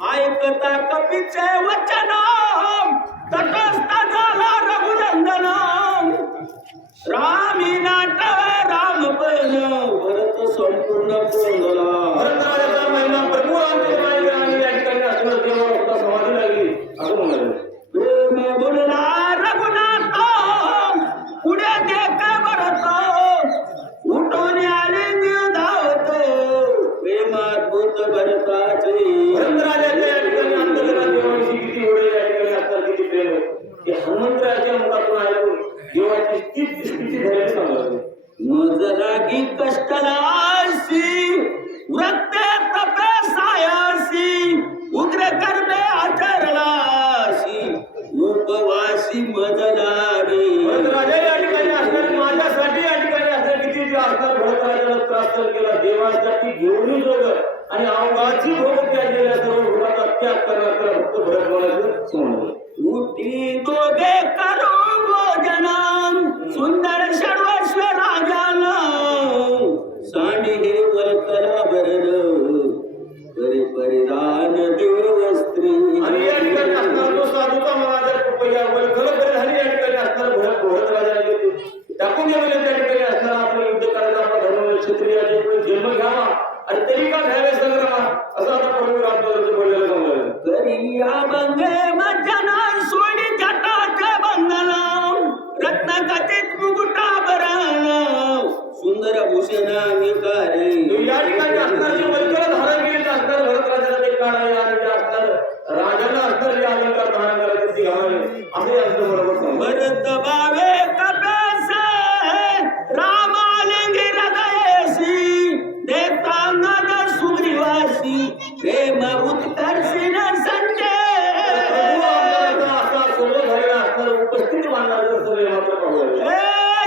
ऐकता कवीचे वचन तटस्थ झाला रघुनंदन रामी नाट राम पण भरत संपूर्ण पूर्णला प्रेम बोलला रघुनाथ पुढे देखा की कष्टलासी व्रते तपे सायासी उग्र कर्मे आचरलासी उपवासी मजलागी भरतराजा या ठिकाणी असणार माझ्यासाठी या ठिकाणी असणार किती जे असणार भरतराजाला त्रास सहन केला देवासाठी घेऊनही जोग आणि अवघाची भोग त्या गेल्या सर्व भोगाचा त्याग करणार तर फक्त भरत बोलायचं उठी दोघे सुंदर भूषण अंगीकारी या ठिकाणी असणार घालावे असं यांचं बरोबर भरत बावे राम आलेंगे हृदयसी देता नद सुग्रीवासी प्रेम उत्कर्षण प्रभू संजय। उपस्थित मानणारं सगळे मात्र पाहूया ए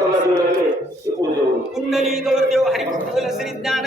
ಪಟ್ಟಣ ದೇವರಲ್ಲಿ ಪೂಜೆ ಕುಂಡಲಿ ಗೌರದೇವ ಹರಿಭಕ್ತ ಶ್ರೀ ಜ್ಞಾನ